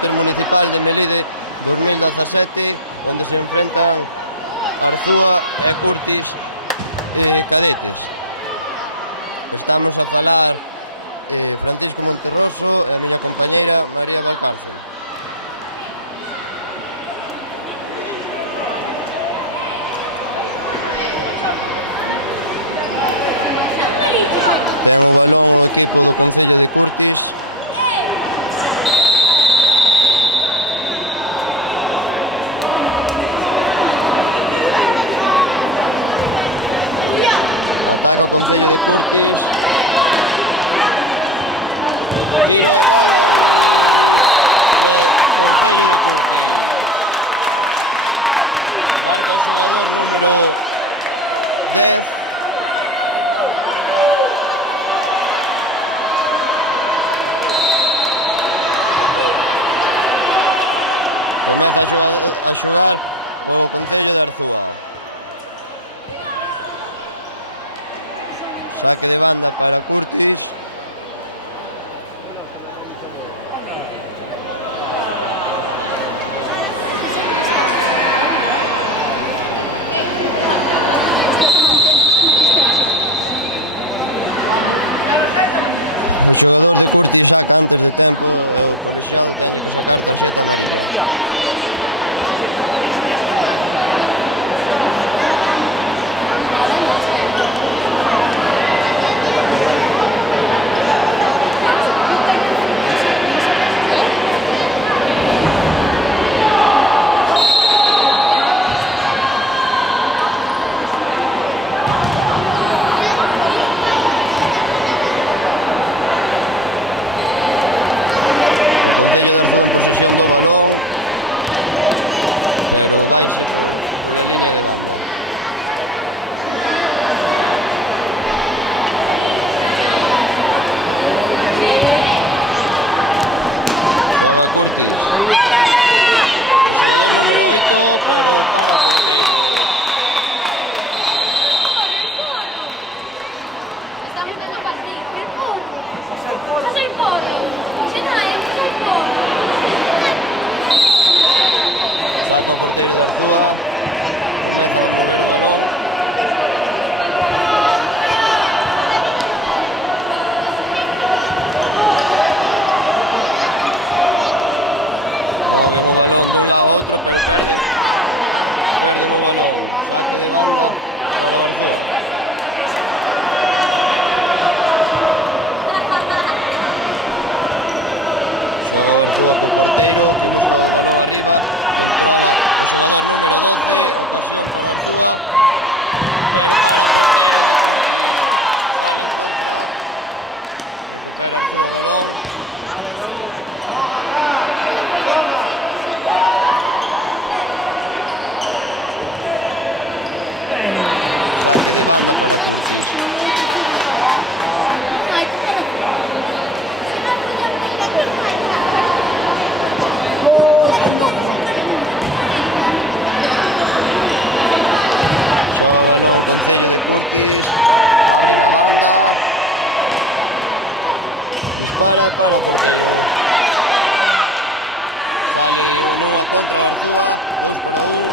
Intermunicipal de Melide 2017, onde se enfrentan Arzúa e Curtis cadetes. Estamos a falar Francisco Monterroso e a miña compañeira María Valcárcel. Ten o balón o equipo do Concello de Curtis. Ataca o Concello de Curtis. Tiro de gol do Concello de Curtis. Marca o xogador número 10. Comeza a xogar o Concello de Arzúa. Saque de banda para Curtis. O xogador de Curtis saca antes de tempo e o colexiado teñe que sacar tarxeta amarilla. Concello de Arzúa en posesión do balón, pero vaise pola línea de banda. Xoga Curtis. O xogador número 8, pero para o porteiro. Saca o porteiro de Arzúa, comeza a mover o balón. Moven o balón dun lado a outro, pero perden o balón. Saque de banda para o Arzúa. Xoga o Arzúa co porteiro, que busca o balón arriba. Controla o xogador número 12, ocasión para Arzúa, pero para o porteiro de Curtis. Sale en contra, recupera Arzúa o balón. Saque de banda para Curtis. Xoga o balón o Concello de Curtis, abre na banda, dispara para o porteiro. Sale nunha contra o Arzúa, 2 para 1,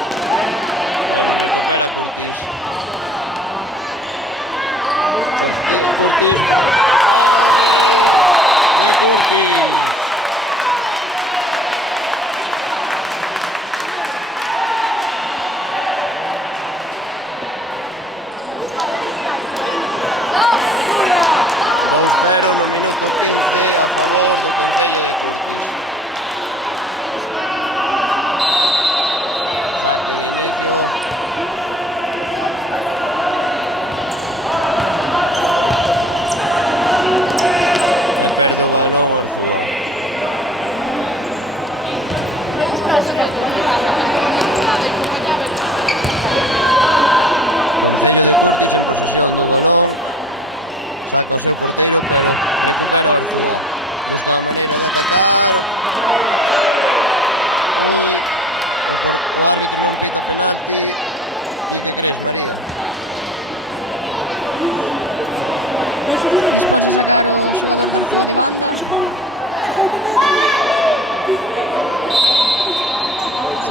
pero recupera Curtis. Curtis, de Curtis. No minuto 15 a favor do Concello de Curtis. Saque de inicio. E perde o balón Arzúa. Concello de Curtis en posesión do balón. Saca o seu porteiro, pero recupera o Arzúa. Busca a maneira de atacar. O árbitro non pita penalti. Ti que crees, María? Disposa a sacar o xogador de Arzúa de banda.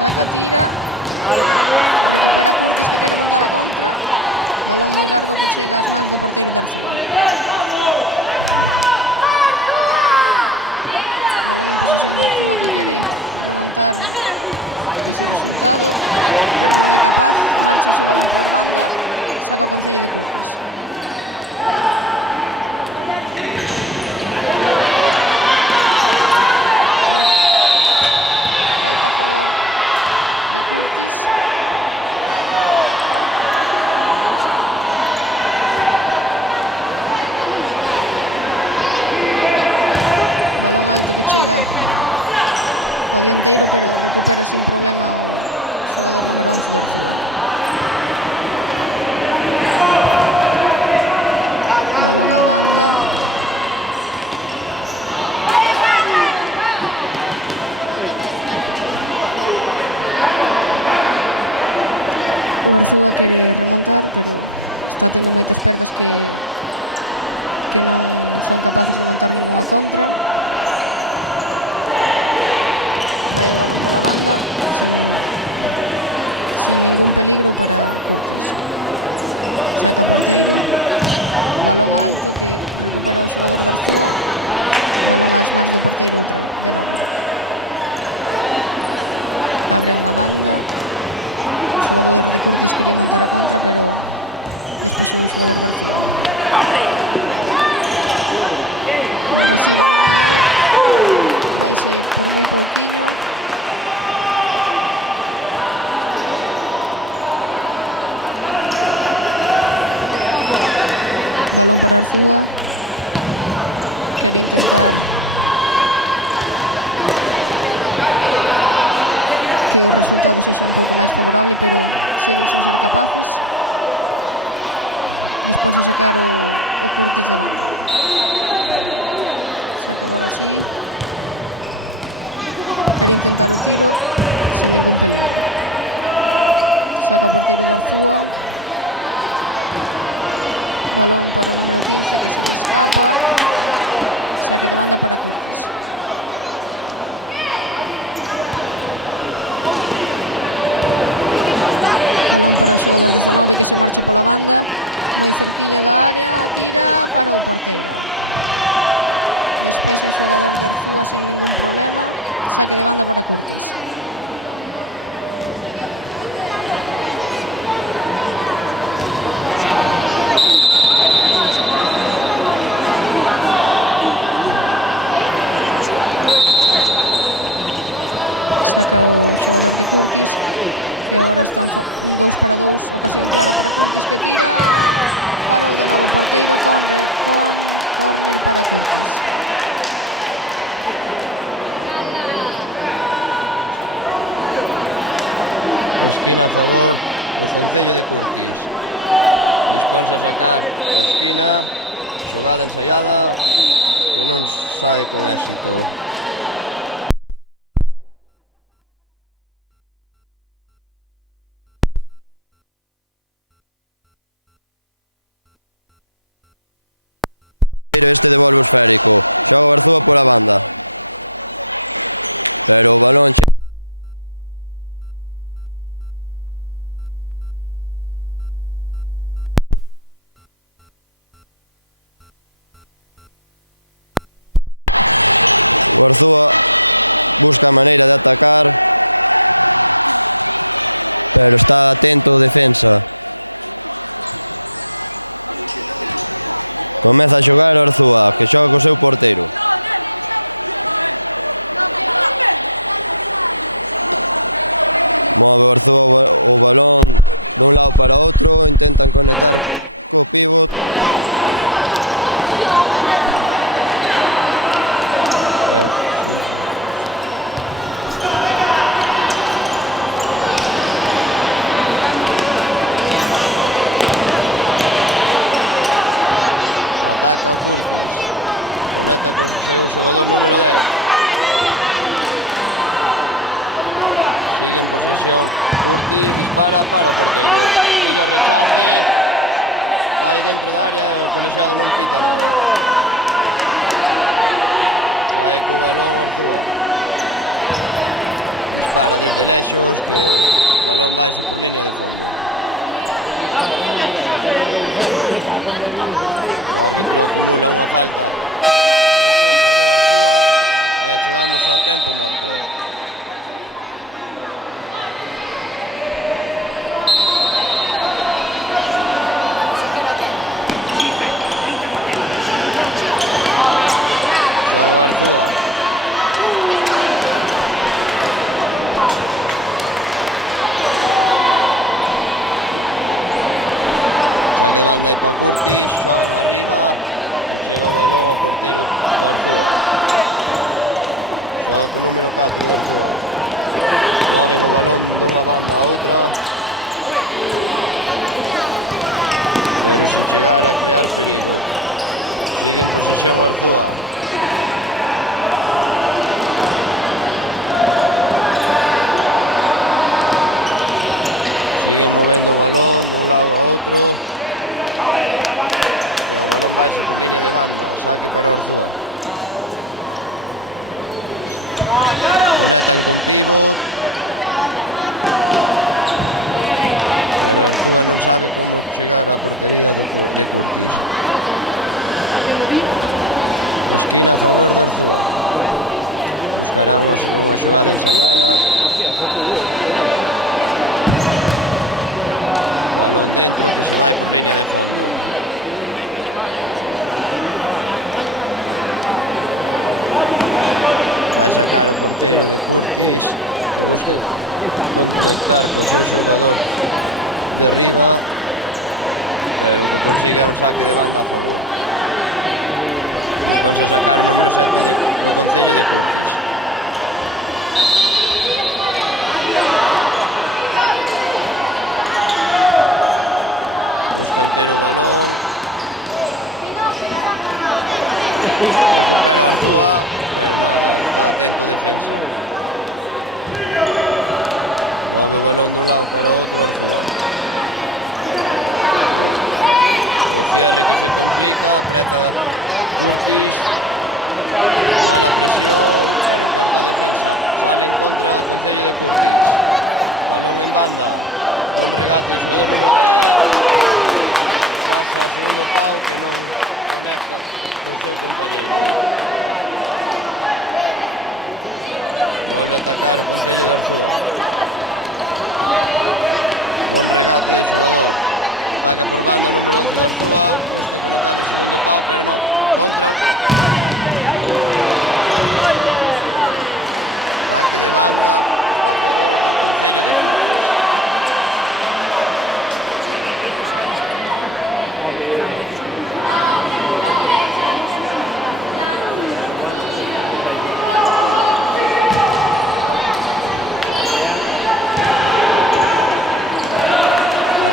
Saca, tira. Recupera Curtis, que quere montar a contra. Balón moi largo que chega ás mans do porteiro de Arzúa. Balón en posesión de Arzúa, que quere remontar ese resultado, pero non é capaz. Marcha o balón por banda. Saca o Concello de Curtis. Falta a favor de Curtis. Balón alto que chega ao dianteiro, pero recupera sin problema o xogador número 11 do Arzúa. Balón á banda. O Arzúa quere remontar, pero está tendo moitas perdas que non son capaces de montar ninguna contra. Vai o balón pola banda sen ningún peligro para Curtis. Saca o porteiro. Balón alto que recupera o xogador de Arzúa. Balón ás mans do porteiro outra de novo. Abre unha banda. O xogador de Curtis quería montar a contra, pero despexou o xogador de Arzúa. Agora si, balón alto. Vaise por moi pouquiño. Balón para Arzúa. Quere intentar que o resultado sexa un pouco máis favorable, pero seguen sen ser capaces. Dispónse a sacar o Curtis de banda. Saca agora así. Quere intentar o tiro sen ningún peligro. Saca o porteiro de Arzúa. Balón para o número 15 que se le escapa. Saque de banda para Curtis. Balón para o xogador 19 que se marcha pola banda. Moi cerquiña da área. Tira para o porteiro. Despexa o xogador de Arzúa sen ningún problema. Saque de banda para Curtis. Saca o xogador de Curtis, que agora están un 2-2, ocasión clara para Curtis que tira. Parou de novo o porteiro con córner para Curtis. Esquina a favor do Concello de Curtis. Dispónse a sacar a esquina. Xogada ensaiada que non sae con éxito. Este devolve o esférico. Xoga o Arzúa pola banda, pero o balón o Arzúa busca a maneira de atacar, pero está atento o defensa. Comeza a xogar o Arzúa, que xoga co seu porteiro. Move o Arzúa o balón dun lado para outro, intentan conectar co pívot. Ataca o Curtis. Conecta con o seu xogador número 10. Sigue en posesión Curtis, dispara para o porteiro. Tira o rechace. Cae dentro da área e o colexiado non pita nada. Cae co balón o Arzúa. dispara desde lexos, que o balón vaise por línea de fondo. O árbitro acumula unha falta en contra do Arzúa e chegamos ao tempo morto. Xa o Arzúa. Saque de banda de pa Curtis, xogan arriba e chega o balón ao porteiro do Arzúa. Xoga co número 4 do Arzúa. Moven o balón dunha banda a outra, pero sin chegar a crear perigo. Sigue en posesión o Arzúa. Siguen movendo o balón dun lado a outro. E o balón vaise por línea de banda. Saque para o Arzúa. Conectan con pívot. Pero o Arzúa non sabe como chegar á portería de Curtis. Esquina a favor do Arzúa. Buscará unha xogada ensaiada. Balón dentro que se vai por línea de fondo. Vai sacar o porteiro de Curtis, que busca conectar co seu xogador de arriba, pero o que consigue é un saque de banda a favor. Ponse a sacar o número 7 do Concello de Curtis. Buscan ter o balón. Recupera o Arzúa, pero nada, está atento a defensa. Move o balón dun lado para o outro Arzúa. O cierre que se complica, apretan a Curtis. Mala presión, pero corta a defensa. Sale en contra do Concello de Curtis. Balón en banda. Buen regate, o xogador número 10. Pasa ao segundo pau que non conecta co seu compañeiro. Volve a atacar o Concello de Arzúa. Buen regate de xogador. Ataca por banda o número 11 de Arzúa. Busca conectar no segundo pau, pero non. Contra. Saque de banda a favor do Concello de Curtis.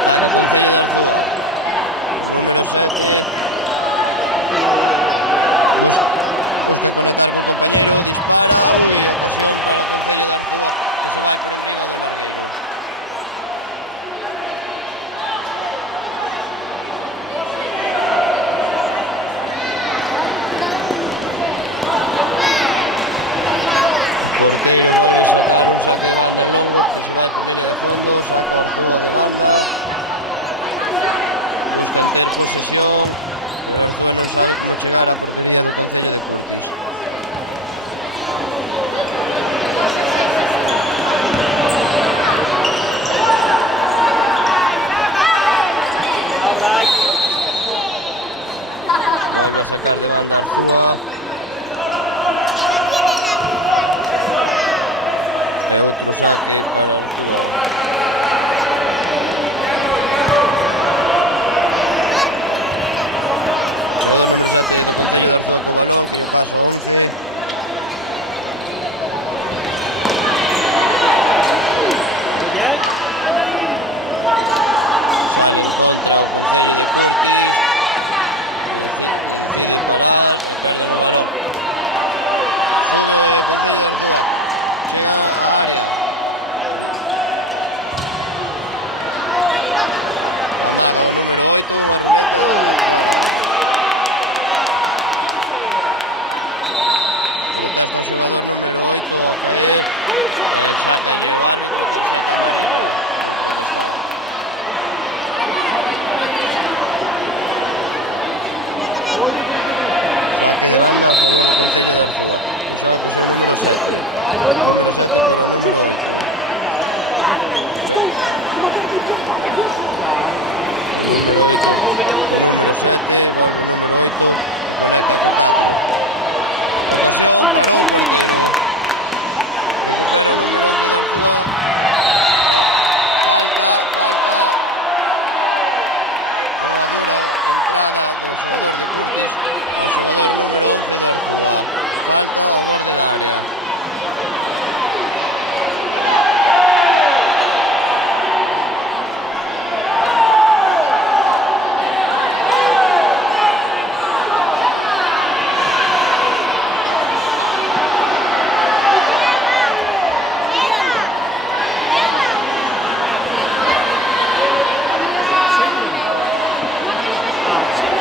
Ataca o Concello de Arzúa. O número 7 busca conectar co compañeiro, dispara, ocasión para o Concello de Arzúa que se vai por enriba do largueiro. O porteiro volve a sacar un saque de banda en longo que se vai por línea de fondo, saca o Arzúa de banda. Buscan ter posesión, pero o Arzúa non sabe como chegar á portería do Concello de Curtis. Volve a sacar de banda Arzúa. E outro saque para Arzúa. Xogador número 7 do Concello de Arzúa co balón, que yo paso 11. Sale en contra o Concello de Curtis. Decide parar e perden o balón. Sube o Concello de Arzúa. Chega á área. Amaga o número 8, unha ruleta e fora. Protesta o xogador número 8 ao caer. Sácalle o árbitro tarxeta amarilla por protestar. Saque de banda a favor do Concello de Arzúa, que xoga co seu número 7. Número 7 para o número 8. O número 8, o número 7, volve o número 8, que conecta co 4. Ocasión, parou o porteiro. Recupera o número 11 de Arzúa. Falta. Unha dura entrada do xogador de Curtis ao xogador número 11 do Arzúa. Falta ao borde da área.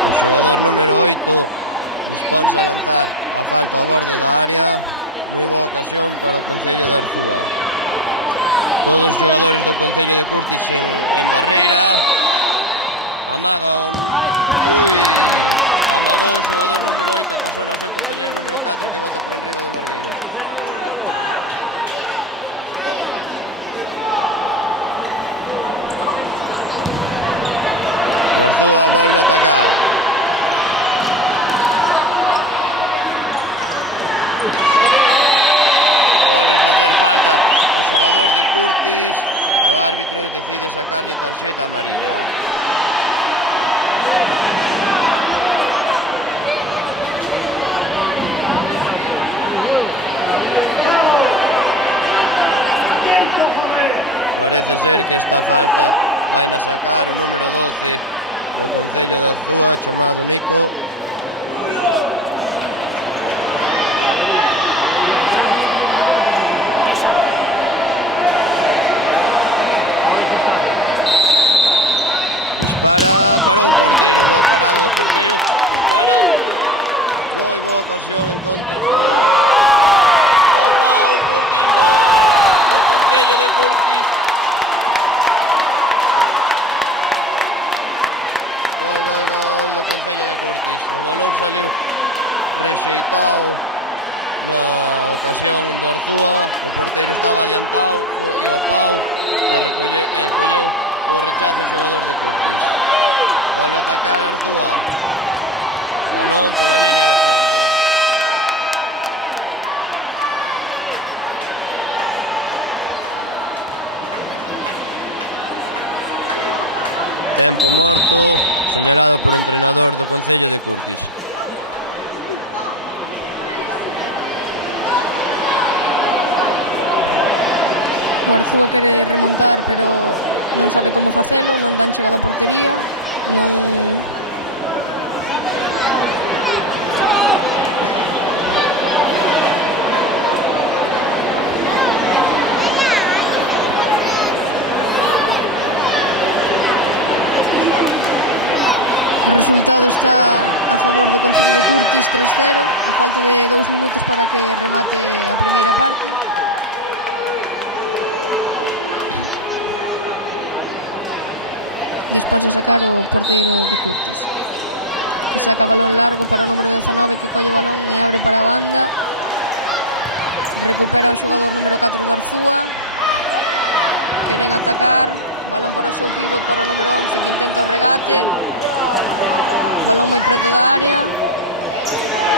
O xogador número 8 disponse a lanzar a falta ao borde da área. Moi boa ocasión para o Concello de Arzúa. Todos os xogadores do Concello de Curtis en barreira. Amagou o xogador número 8, pasou ao seu compañero número 4 que bota por enriba do largueiro. O Arzúa volve a atacar. Xogador de Curtis e o árbitro decide sacarlle tarxeta amarilla. Parece ser que esta falta vai a sacar o número 12 do Concello de Arzúa, chamado Nico. Parou o porteiro, boa parada do porteiro, dispara, boa ocasión en contra. Apao Curtis, do Concello de Curtis. Gol do Concello de Curtis. O balón saliu rexeitado na ocasión do Arzúa, o porteiro estaba adiantado e o pau e recolleu o rechazo o xogador de Curtis. Volve a atacar Arzúa. Balón pola línea de fondo. Tempo morto, señalado por o entrenador do Concello de Curtis. O Arzúa quere remontar, pero non sabe como facelo, non dan chegada a portería, non... O resultado está a favor do Concello de Curtis, 3-0, a falta de 2 minutos para que remate a primeira parte. Disponse a sacar o porteiro de Curtis, que saca balón largo para o número 19, que colle o balón e abre para a banda. Recupera o xogador número 4 de Arzúa. Queren atacar, balón para o seu pívot, para o número 11, que intenta o regate. Balón moi preto da área,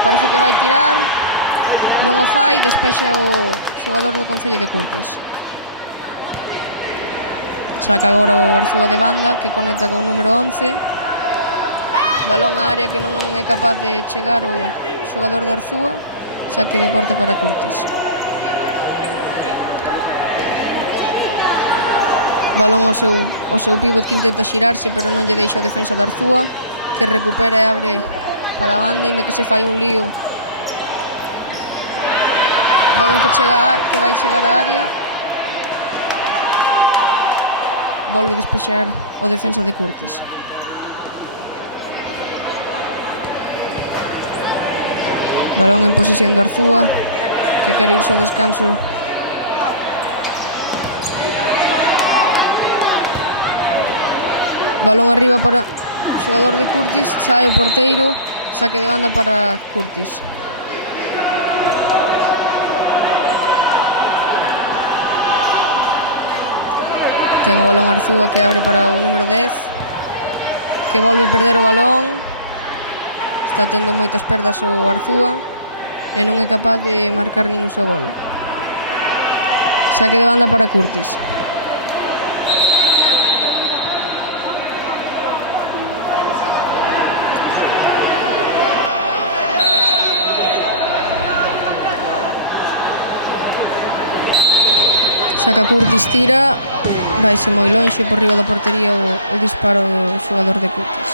parece que vai tirar, non o fai, despexa o xogador do Concello de Curtis. Saca agora o Arzúa de banda, que conecta con o número 11. Balón á área que non é capaz de chegar o xogador de Arzúa. Saque de porta para Curtis. Balón ao seu pívot, que intenta xirarse, pero non lle deixa a defensa de Arzúa, que recupera e abre para a banda, ainda que se fai un lío. Balón que vai chegar á área. Volve a despexar o defensa de Curtis. Balón en posesión do Arzúa, que quere irse ao descanso Balón arriba para o xogador de Curtis, sae o porteiro, saque de banda para Curtis. Ten o balón Arzúa que abre para o número 10, que volve a perder o balón. Está tendo moitas perdas o Arzúa e non é capaz de marcar nin un só gol. Saque de banda para Curtis. Saca Curtis, tira, vaise moi lonxe por riba da portería o disparo do xogador de Curtis.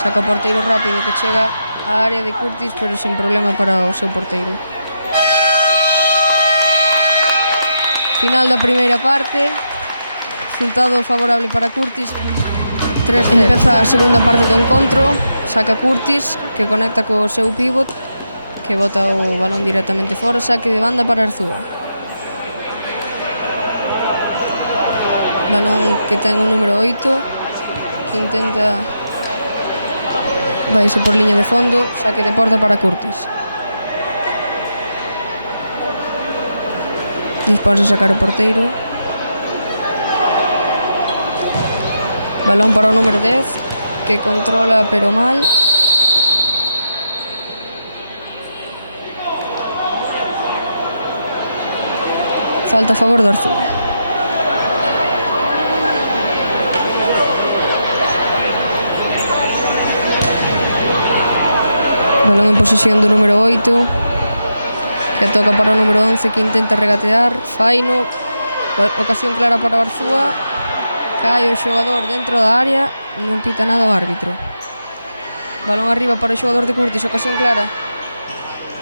Saca o porteiro rápido que chega á área de Curtis, pero sin problema para o seu porteiro. Final da primeira parte, resultado favorable para Curtis, 3-0. Empeza a segunda parte do encontro, saca Curtis, que conecta co seu pívot, que bota o balón directamente fora, saque de banda para Arzúa. Balón que ten o número 8, que intenta, vaise por liña de fondo, saque de porta para Curtis. Disponse a sacar o porteiro. Balón para o número 10, que controla pero mal. Falta a favor do Arzúa. Balón en posesión do número 8, que toca para o número 11, que intenta regatear. Faino, ocasión clara para o Arzúa. Cae o xogador dentro da área, non pita nada o árbitro. Balón arriba para o xogador de Curtis, ocasión clara.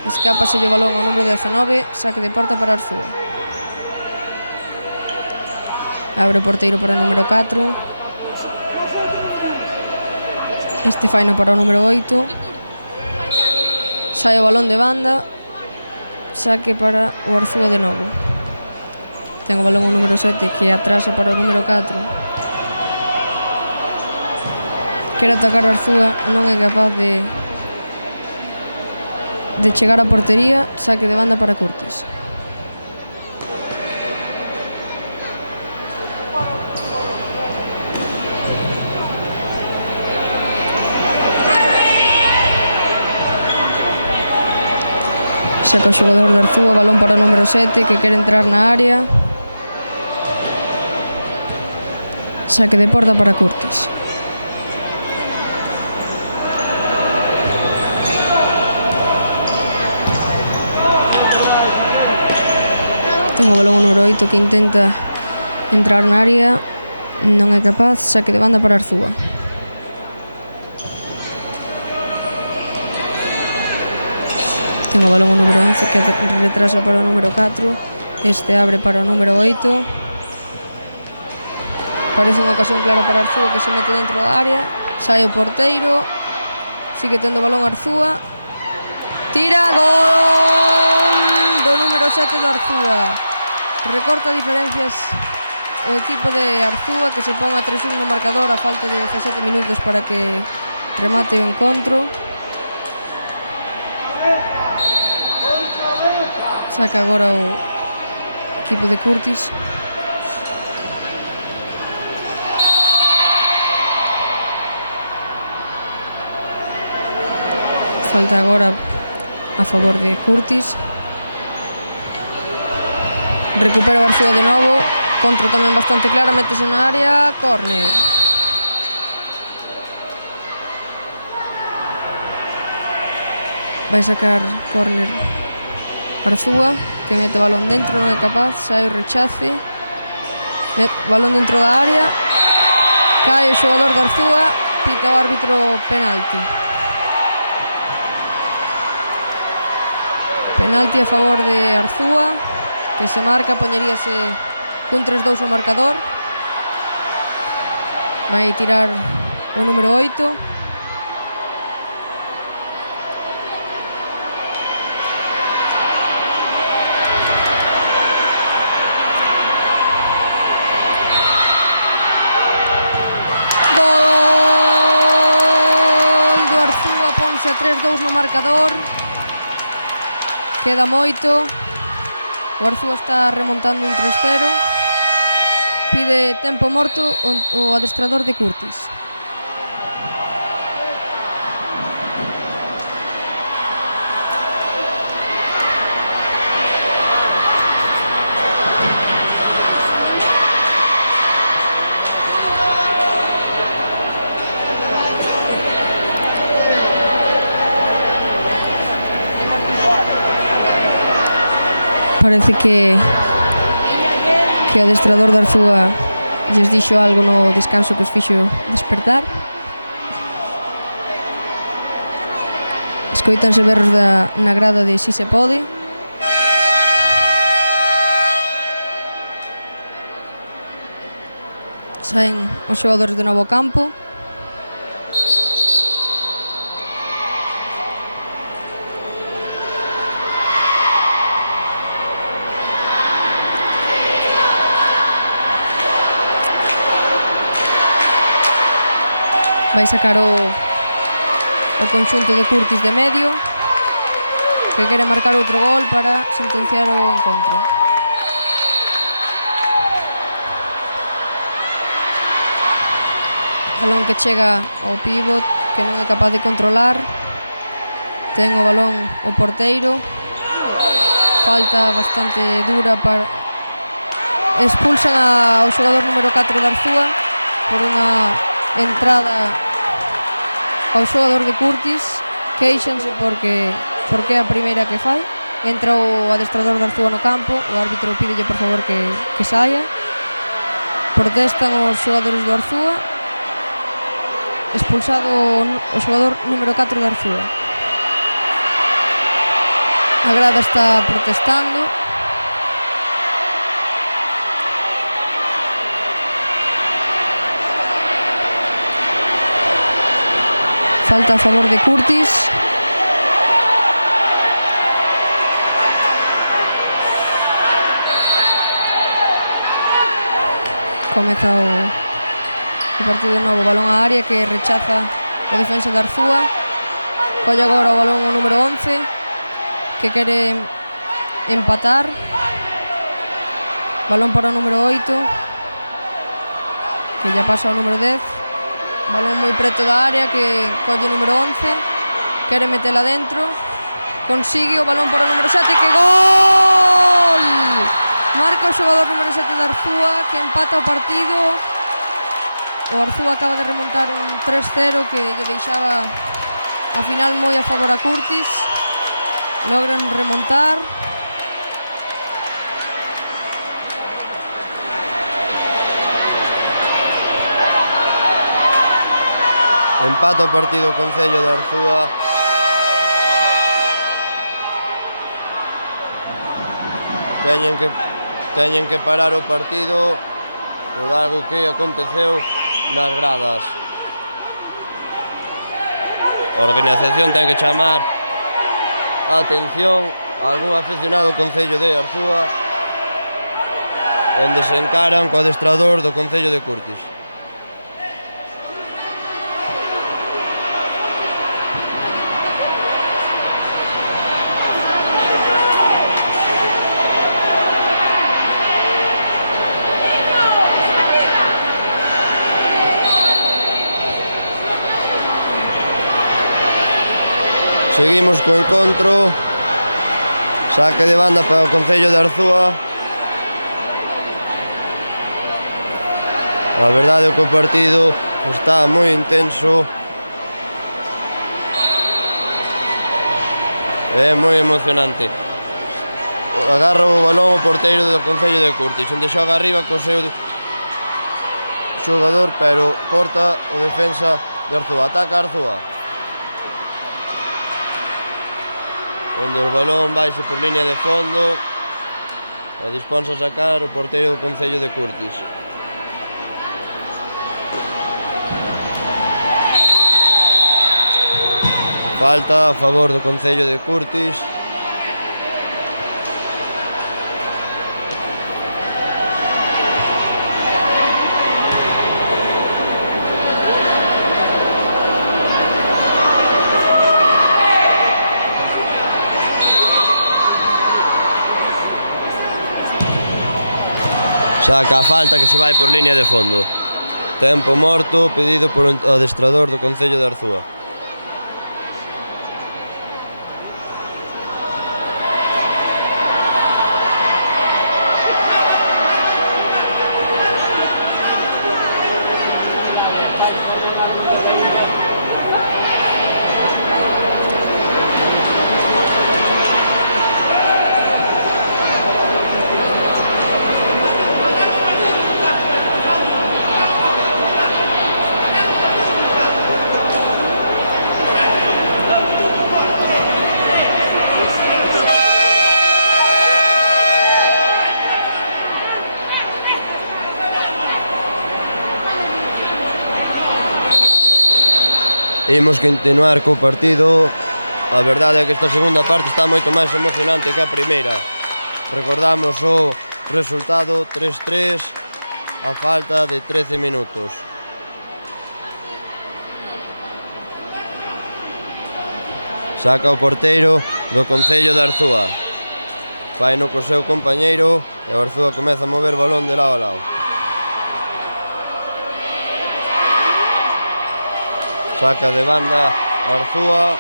Escápase o balón ao número 19, saque de porta para Arzúa. Abre o porteiro para o número 4. Este Faino para o número 8. Sae o balón de banda, saque para o Arzúa de novo. Ten o balón o número 7, que atrasa para o número 4. Quere atacar o Arzúa, non é capaz de chegar á portería, saque de banda para Curtis. Saca o xogador de Arzúa, balón para o número 7, que quere entrar na área. Saque de porta para Curtis. Ten o balón o número 8, que intenta entrar na área, non é capaz. Saque de banda para Arzúa. Ten o balón o número 11, que retrasa para o número 4. Este abre para o número 8. Parece unha ocasión clara para Arzúa, que se mete dentro da área. Sai o porteiro, sigue tendo o balón Arzúa. Tira, gol do número 7 do Arzúa. Recorta diferencias o equipo de Arzúa, que se pon a 3-1 no marcador a falta de 17 minutos para que remate o encontro. Saca agora o equipo de Curtis. Falta agora a favor de Curtis. Recupera o Arzúa de novo. Contra tamén bastante clara, métese na área. Córner. Vai sacar córner Arzúa, que mete o balón dentro, non é capaz. Sai o rechace, balón dentro da área, cae o xogador de Arzúa, pita o árbitro penalti. Penalti a favor de Arzúa, que se marca, poñeríase cun 3-2 o marcador. Vai tirar o número 8. Gol marcador. Queda moito. O Arzúa está remontando un 3-0. Pide tempo morto o adestrador de Curtis. Parece que o adestrador de Arzúa lles dixo algo no descanso que os fixo despertar. Escoítanse berros na grada de Si se pode. Saen os xogadores de novo campo. Vai sacar o conxunto de Curtis de medio, que quere marcar outro gol para sentenciar o encontro. Balón que chega ao pívot, que non é capaz de controlar. Ten o balón o porteiro. Falta bastante dura para... Expulsan ao xogador número 4 de Arzúa por unha entrada ao xogador de Curtis. Queixanse porque é a primeira que fai. Entra o adestrador de Arzúa no campo. O árbitro pídelle por favor que saia. Protestan os xogadores do Arzúa. Expulsado o xogador número 4 de Arzúa. A grada está protestando. Falta a favor de Curtis. Comeza o partido de novo. Balón á área que rechaza o defensa de Arzúa. Colle agora o balón o número 11, que quere empatar. Balón para o número 8, que ya pasa ao número 10. Balón moi preto da área que colle o número 11, quere metela dentro, consigue o balón para o número 7, que gol! Marca o xogador número 7 de Arzúa, que empata o partido. O Arzúa acaba de remontar un 3-0 que lle deixaba a final moi a favor a Curtis. Logran remontar. Empata o partido o Concello de Arzúa. Teñen que parar o partido por algo que aconteceu nas gradas. A organización ten que chamar a atención a algún aficionado do Concello de Arzúa, onde se encaran co adestrador do Concello de Curtis. Seguimos co encontro. Saque de banda para o Concello de Arzúa. A verdade é que o partido está moi intenso. É moi emocionante. Agarra o balón o porteiro do Concello de Curtis, onde xoga arriba co seu xogador, pero corta o defensa de Arzúa. Ataca Arzúa, onde o balón vaise por línea de fondo e disponse a sacar o porteiro do Concello de Curtis. Falta a favor do Concello de Curtis. Saca a falta que se vai por línea de fondo. Tempo morto pedido por o adestrador do Concello de Arzúa. Imos continuar co partido. A verdade é que esta segunda parte está moito máis emocionante que a primeira. Recordamos o resultado 3-3 a falta de 13 minutos. Saca o porteiro do Concello de Arzúa. Faino co seu compañeiro e o Arzúa comeza a mover balón de lado a lado. Saca de banda Arzúa.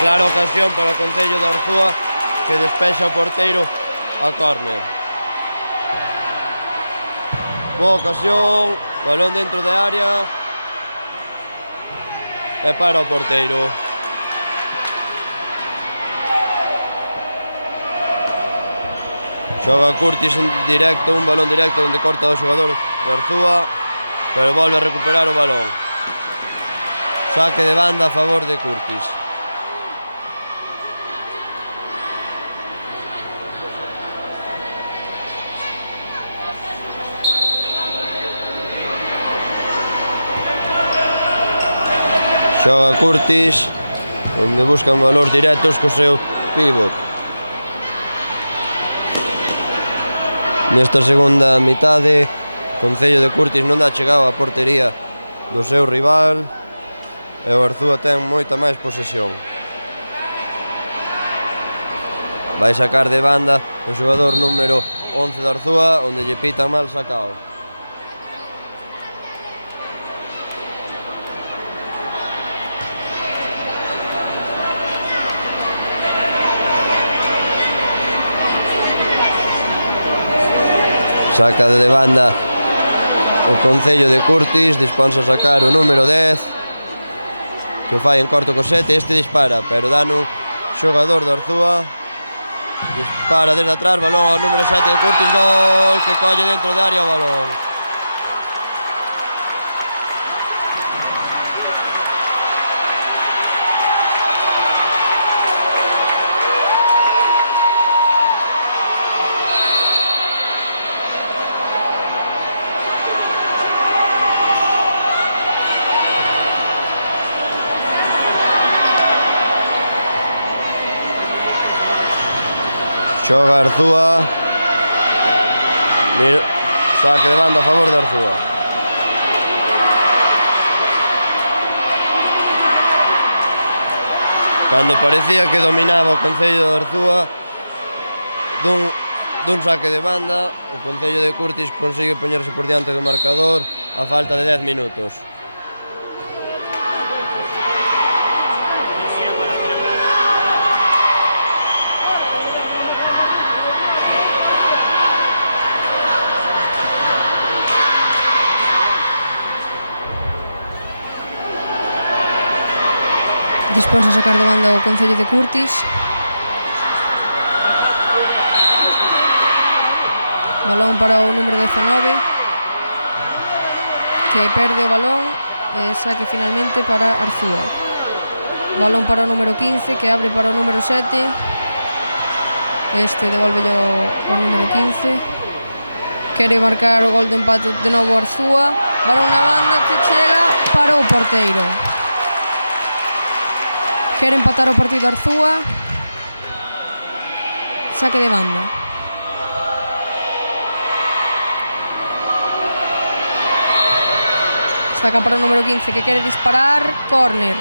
Clara ocasión para o Concello de Arzúa, que despexa o porteiro a córner. Boa ocasión, balón dentro de área e para o porteiro. Xoga Curtis en directo, un balón directo onde corta o xogador de Arzúa, pero volve a recuperar o balón. Saque de banda a favor de Curtis. Xoga Curtis, onde buscan valores directos co seu pívot. Nesta segunda mitade, o Concello de Curtis non dá chegado á portería do seu rival e o Arzúa ten moita máis posesión. Vai sacar de banda o xogador número 11 de Arzúa, onde lle pita mal sacado. Saca de banda o Concello de Curtis, disponse a sacar o número 10, que o fai en corto co 7, este dispara, pero dá no xogador de Arzúa, dispara desde atrás, balón ao número 7 de Curtis, gol, que colle dentro de área o balón. Xoga Arzúa. Saque de banda a favor de Arzúa. Cando parecía que dominaba o Concello de Arzúa, dun saque de banda, o Concello de Curtis consigue poñerse por diante do marcador a falta de 10 minutos. Disponse a sacar de banda o Concello de Curtis. Balón para o número 19, que perde o balón e saque finalmente para Arzúa. Balón para o número 15, que abre para o número 7. Este devolve o número 15. Quere marcar o gol de empate de novo Arzúa. Balón na banda que chega para o porteiro. Quere empatar o partido Arzúa. Saque de banda. Saca para o número 15 que quere disparar. Córner.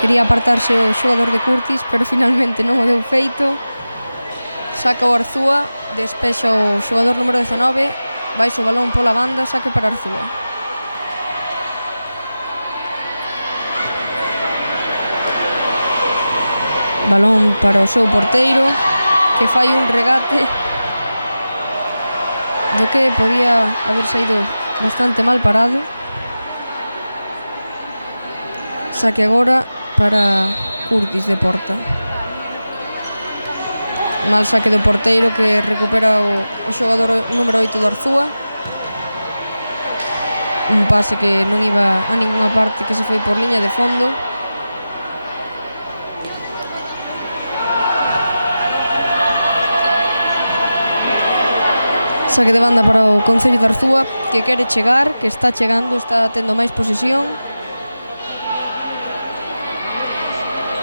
Quería apartarse o xogador de Curtis, pero finalmente non o deu feito. Saca o Arzúa. Despexa o xogador número 19. Baixa o balón pola banda. Saque para Arzúa. Balón para o seu porteiro, que fai un regate do que podía haber saído bastante mal parado. Saque agora para Curtis de porta. Mal saque do porteiro, que recupera o xogador número 8 do Arzúa. Un pase que non iba a ninguna parte, que se foi por liña de fondo. Saque de banda para o Concello de Arzúa, que quere chegar, que está chegando, está tendo máis posesión.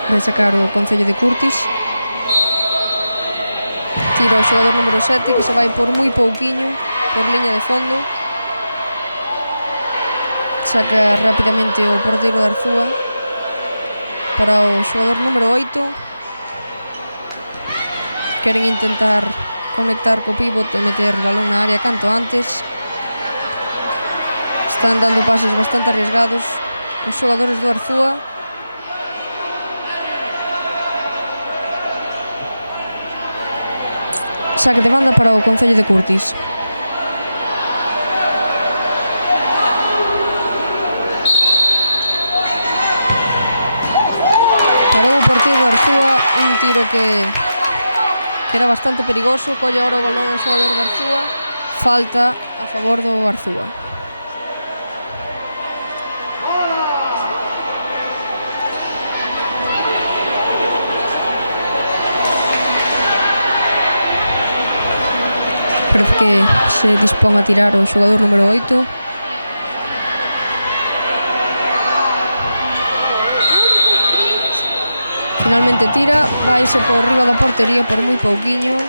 Vai sacar o Concello de Curtis. Tira o xogador número 7, que se vai por moi pouquiño, por liña de fondo. Saca rapidamente o porteiro de Arzúa para o xogador número 8. Queren intentar conectar co pívot e meter balón na área canto antes. Están dando pases bastante arriesgados os xogadores do Arzúa. Saque de banda para o Concello de Curtis. Parou o porteiro do Arzúa, un tiro que era bastante perigoso. Colle ahora o balón o xogador de Arzúa. Falta a favor do Arzúa. Parece que se dispón a tirar o xogador número 8. Finalmente tira, vaise por riba da portería por moi pouquiño.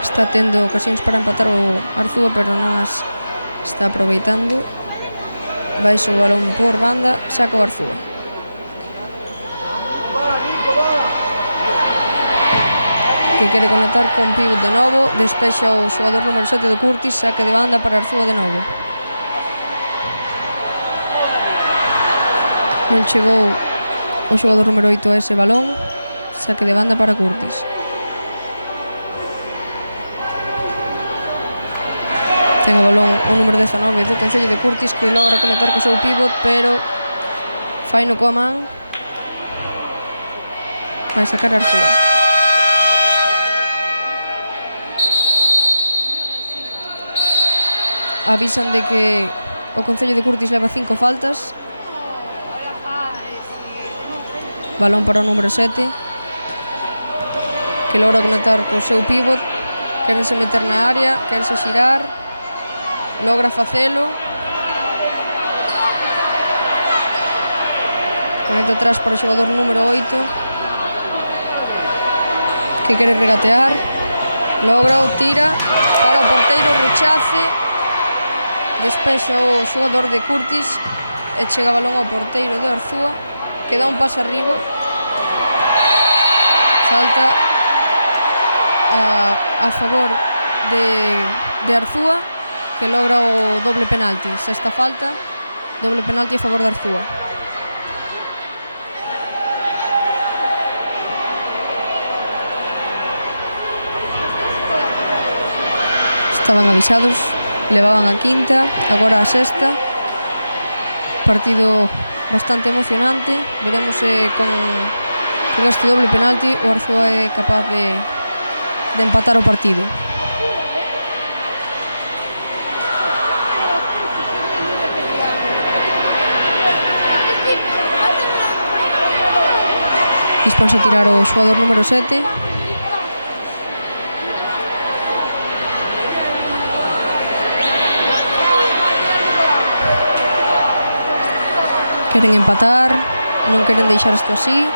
Está tendo ocasións para empatar o Arzúa, pero non as está aproveitando. Vaise o balón por banda, saca o Arzúa. Que quere conectar con pívot de novo, despexa o xogador número 7 de Curtis, saque de banda para Arzúa de novo. Non chegou o xogador número 8 a ese balón. Saque de banda para Curtis. Ten o balón o número 19 do Concello de Curtis, que logra conectar co seu pívot, pero faino coa man. Vai sacar Arzúa. Avisan de que o Concello de Curtis leva 5 faltas. Balón para o número 7, que logra conectar co seu pívot. Querense meter na área, querense xirar. Logra facelo. Conecta atrás para o xogador número 8, que quere regatear. Logra o tira para o porteiro, rechace. Despexa o xogador de Curtis e chega balón ao porteiro de Arzúa, que dá un paso arriba. Falta a favor de Arzúa, que logra o doble penalti. Sexta falta, doble penalti a favor de Arzúa. Estaban avisados, levaban a quinta, agora a sexta. Partido bastante emocionante. Veremos con este doble penalti o Arzúa é capaz de empatar o partido. Disponse a tirar o xogador número 7. Queren empatar, non queren deixar isto así.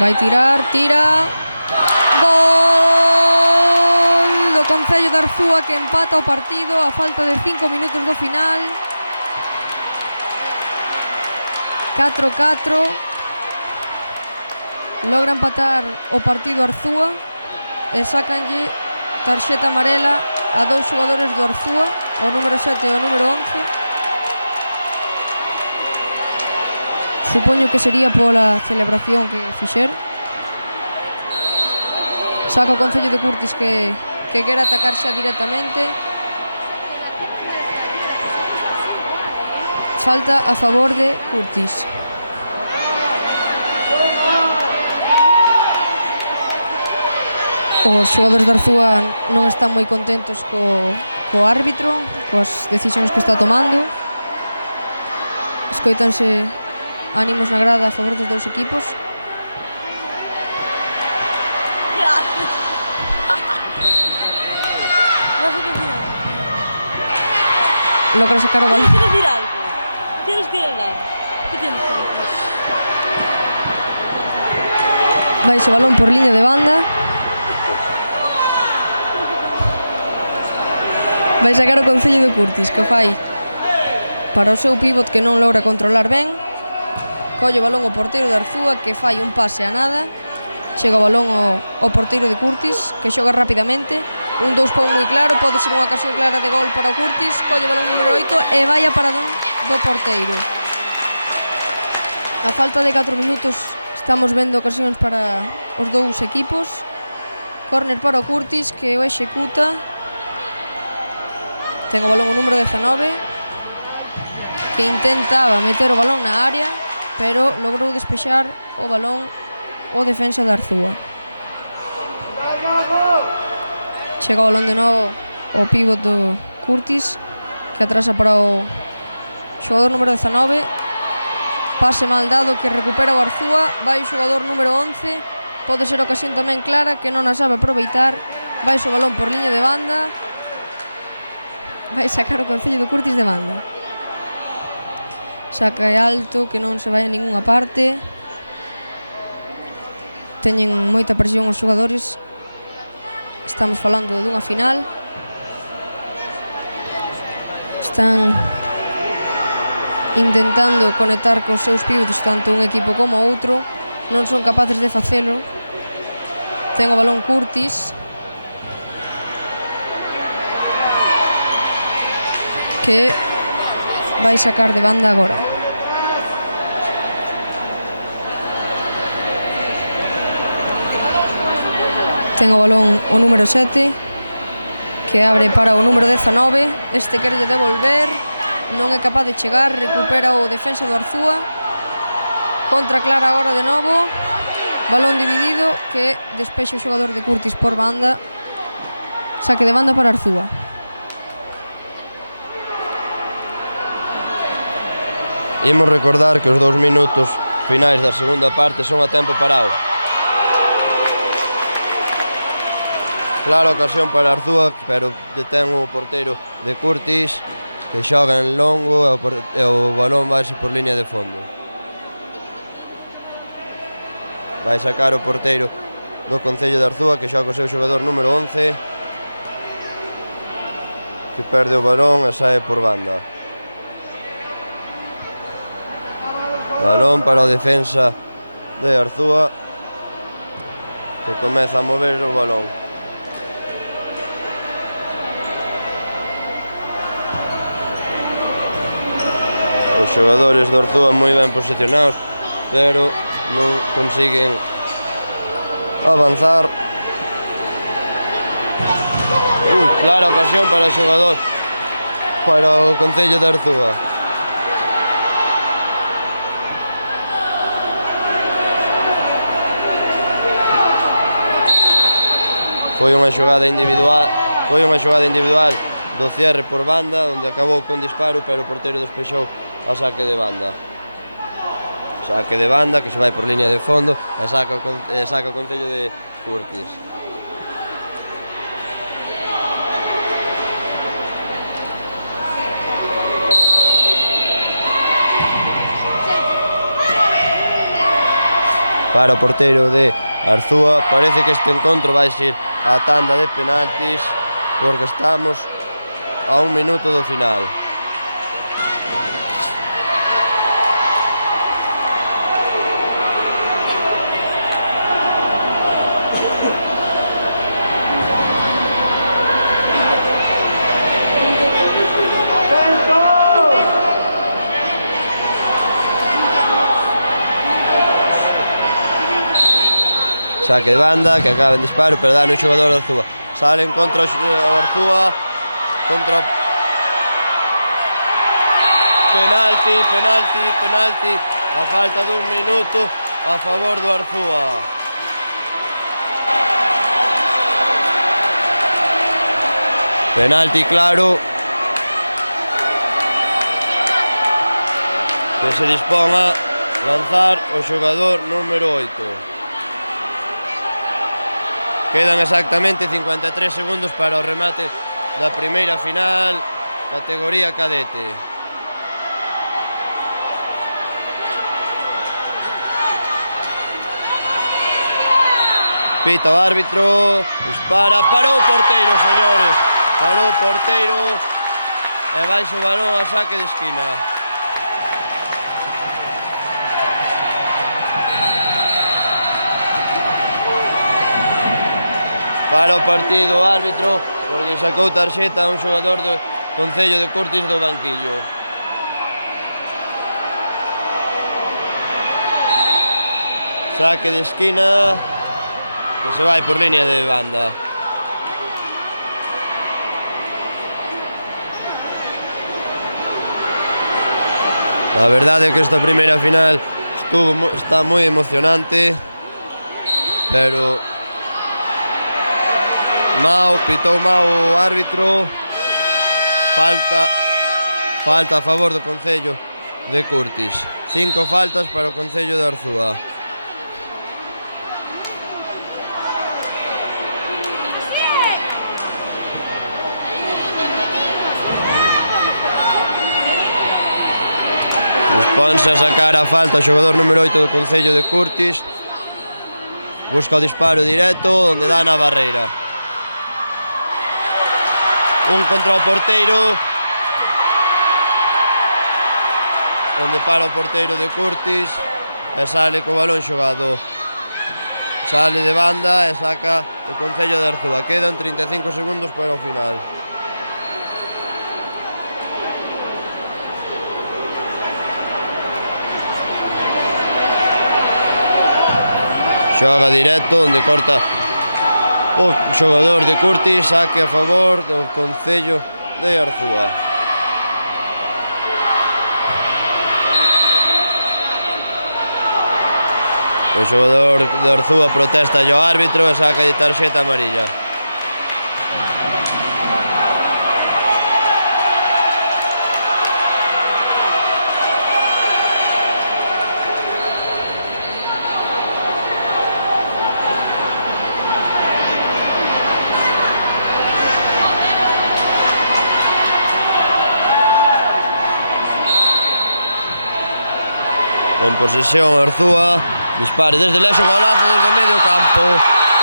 Vai tirar, tira. Gol o Concello de Arzúa, que empata o partido a falta de 5 minutos do final. 4-4. Logra empatar o partido Arzúa e sacanlle tarxeta amarela a dous xogadores do Arzúa, o número 7 e o número 11. Supoño que sería pola celebración que fixeron. Saca o Concello de Curtis que quere atacar xa directamente. Falta a favor de Curtis. Os xogadores de Arzúa non están moi contentos co árbitro, coas decisións que está tomando. Escoitanse ánimos na grada a favor dos dous equipos. Logra sacar o balón. ¿Tienes que decir algo? ¿Tienes que hablar? ¿Qué tienes que decir? Vai o balón por liña de banda. Vai sacar o Concello de Curtis, que fai para o seu pívot que non logra controlar ben. Colle o balón o porteiro de Arzúa, que fai un pase a nada. Chega o balón ao porteiro de Curtis, que xoga rapidamente. Un 2 para 1 moi claro, pode ser unha ocasión clara de gol para o Curtis. Colle o balón número 8 e vai a paradón do porteiro. A falta de 4 minutos estamos vendo ocasións para os dous equipos. Córner para o Curtis, que o executa. Ten o balón o número 19, que intentaba meter o balón na área, pero logrou despexar o balón o defensa de Arzúa. Chega o balón de novo o pívot do Curtis, que atrasa para o xogador número 19. Pase mal dado que recupera o Arzúa. Vai o xogador número 11. Pode ser ocasión tamén clara, que non a sabe aproveitar. Vai o balón por liña de banda. Vai sacar o Concello de Curtis de banda. Saca alto, que non se vai a ninguna parte. Teñen moita presión os xogadores. Estamos falando dunha final. Están intentando conectar cos seus pivots tanto un equipo como outro. Non son capaces de facelo. Ten o balón Curtis, que vai sacar de banda agora. Ten o balón o número 7, que abre para o número 19. Este querelle devolver, non é capaz de chegar. Recupera o defensa do Arzúa. Contra clara agora de novo. Balón dividido, que despexa o xogador de Curtis por banda. Saque de banda para Arzúa. Imos recordar que os 2 minutos finais da segunda parte son a tempo parado. Clara ocasión para Arzúa, pero detén o porteiro de Curtis, que xoga en longo e o balón vai por liña de fondo. Vai sacar o porteiro do Concello de Arzúa, que xoga o seu xogador número 11, que perde o balón e sae por banda. Balón para o defensa de Arzúa, que comeza a mover o balón. Os xogadores do Arzúa moi ben posicionados, pero non consiguen avanzar. Clara ocasión para o xogador, para o Concello de Arzúa. Foi unha xogada individual do cierre por banda, onde acabou con disparo, pero o porteiro despexou a saque de banda. Saque de banda, que se vai por liña de fondo e saca o Concello de Curtis. Para o porteiro de Arzúa, parece que este encontro vai ser a tanda de penaltis. porque estamos a 1 minuto do final. Saque de banda, que acaba en disparo, pero dan un xogador de Arzúa. Salen contra o Arzúa, contra... Penalti, a falta de 1 minuto a favor do Arzúa. Penalti claro, que se dispón a lanzar o xogador número 8. Quedan exactamente 53 segundos para o remate da primeira final, categoría cadete. Pita o árbitro, dispara, parou o porteiro, señores. Parou o porteiro e vai o balón a saque de esquina. Para o partido o árbitro porque sacou tarxeta a un xogador do Concello de Curtis do banquillo. Saque de esquina que se vai por línea de banda. A verdade é que esta primeira final está moi emocionante, pero pitou mal o árbitro. Falta a favor do Concello de Curtis. 5 faltas para o Concello de Arzúa. Disponse a sacar a falta o xogador número 8 do Concello de Curtis. Busca o disparo directo, onde dá na barreira. Un contra o porteiro, onde para o porteiro de Curtis e sale co balón xogado. Sale de banda e saca o Concello de Arzúa. Quedan 35 segundos para o final. Xoga directo, onde corta o xogador de Curtis, saque a favor do Concello de Arzúa. O xogador de Arzúa protesta ao árbitro e saca de tarxeta amarilla. En posesión Arzúa, dispare desde lexo, golazo desde o medio campo,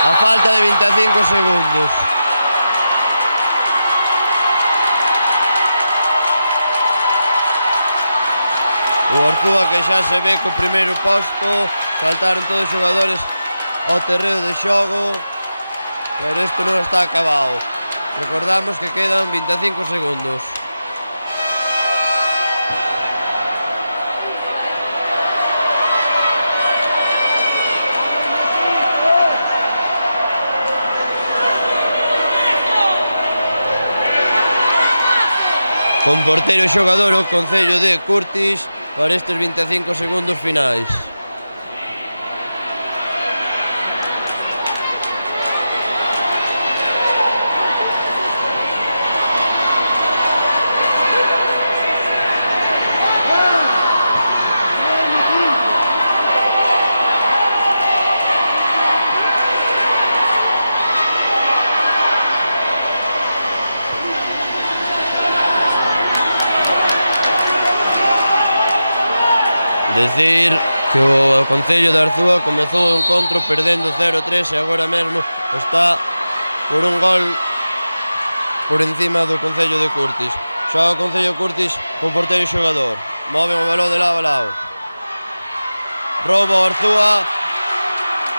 a falta de 25 segundos. O Arzúa que xa se ve co primeiro posto, saltaron todos os xogadores ao terreo de xogo, pero isto non está acabado. Recordamos que quedan 25 segundos. Con porteiro xogador o Concello de Curtis para estes 25 segundos finais. Decir que o Concello de Arzúa comezou o encontro perdendo 0-3 e agora mesmo está por un gol por encima do Concello de Curtis. Xoga o Concello de Curtis con porteiro e xogador. Moven o balón de lado a lado. Roba o Arzúa.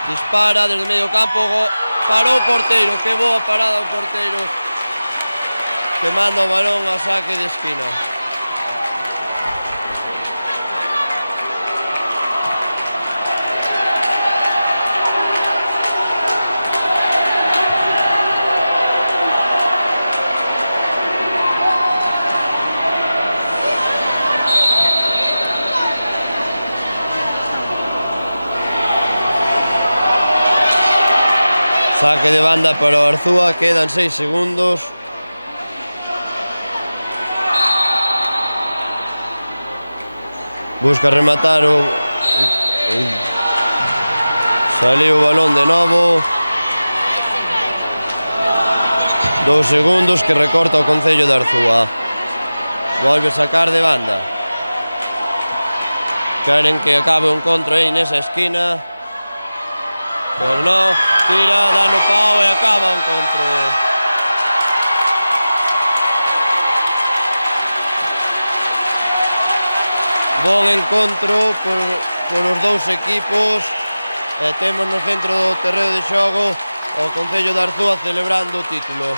Dispara desde o medio campo. Parou o porteiro. Que boa parada o porteiro, que manda o balón a saque de esquina. Saque de banda para o Arzúa, quedan 6 segundos. Busca rematar o... Saliu o balón de novo. 2 segundos que recorta o Concello de Arzúa. Volve a sacar de banda. Queren que acabe o encontro aí nesa esquina, pero non. Tira, dá no pau e acaba o encontro. Bon encontro por os dous equipos. E temos no centro do terreo de xogo o Concello de Arzúa celebrando o título.